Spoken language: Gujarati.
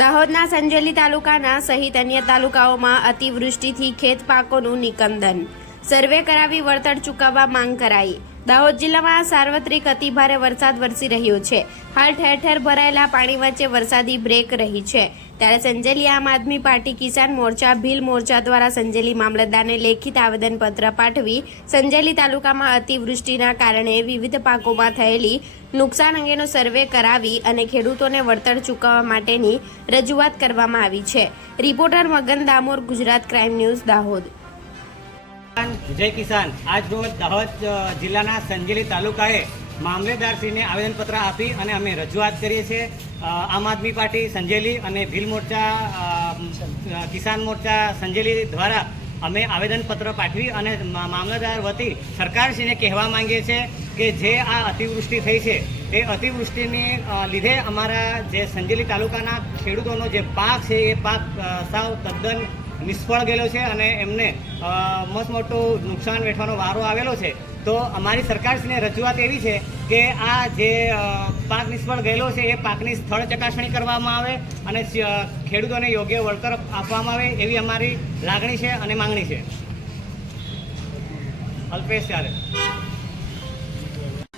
દાહોદના સંજેલી તાલુકાના સહિત અન્ય તાલુકાઓમાં અતિવૃષ્ટિથી ખેત પાકોનું નિકંદન. સર્વે કરાવી વળતર ચૂકવવા માંગ કરાઈ. દાહોદ જિલ્લામાં સાર્વત્રિક અતિભારે વરસાદ વરસી રહ્યો છે. હાલ ઠેર ઠેર ભરાયેલા પાણી વચ્ચે વરસાદી બ્રેક રહી છે. ત્યારે સંજેલી આમ આદમી પાર્ટી કિસાન મોરચા, ભીલ મોરચા દ્વારા સંજેલી મામલતદારને લેખિત આવેદનપત્ર પાઠવી સંજેલી તાલુકામાં અતિવૃષ્ટિના કારણે વિવિધ પાકોમાં થયેલી નુકસાન અંગેનો સર્વે કરાવી અને ખેડૂતોને વળતર ચૂકવવા માટેની રજૂઆત કરવામાં આવી છે. Reporter Magan Damor, Gujarat crime news, Dahod. જય કિસાન. આજ રોજ દાહોદ જિલ્લાના સંજેલી તાલુકાએ મામલેદારશ્રીને આવેદનપત્ર આપી અને અમે રજૂઆત કરીએ છીએ. આમ આદમી પાર્ટી સંજેલી અને ભીલ મોરચા કિસાન મોરચા સંજેલી દ્વારા અમે આવેદનપત્ર પાઠવી અને મામલતદાર વતી સરકારશ્રીને કહેવા માંગીએ છીએ કે જે આ અતિવૃષ્ટિ થઈ છે, એ અતિવૃષ્ટિની લીધે અમારા જે સંજેલી તાલુકાના ખેડૂતોનો જે પાક છે, એ પાક સાવ તદ્દન નિષ્ફળ ગયેલો છે અને એમને મસ્ત મોટું નુકસાન વેઠવાનો વારો આવેલો છે, તો અમારી સરકારશ્રીને રજૂઆત એવી છે કે આ જે પાક નિષ્ફળ ગયેલો છે, એ પાકની સ્થળ ચકાસણી કરવામાં આવે અને ખેડૂતોને યોગ્ય વળતર આપવામાં આવે એવી અમારી લાગણી છે અને માંગણી છે. અલ્પેશ ચાલે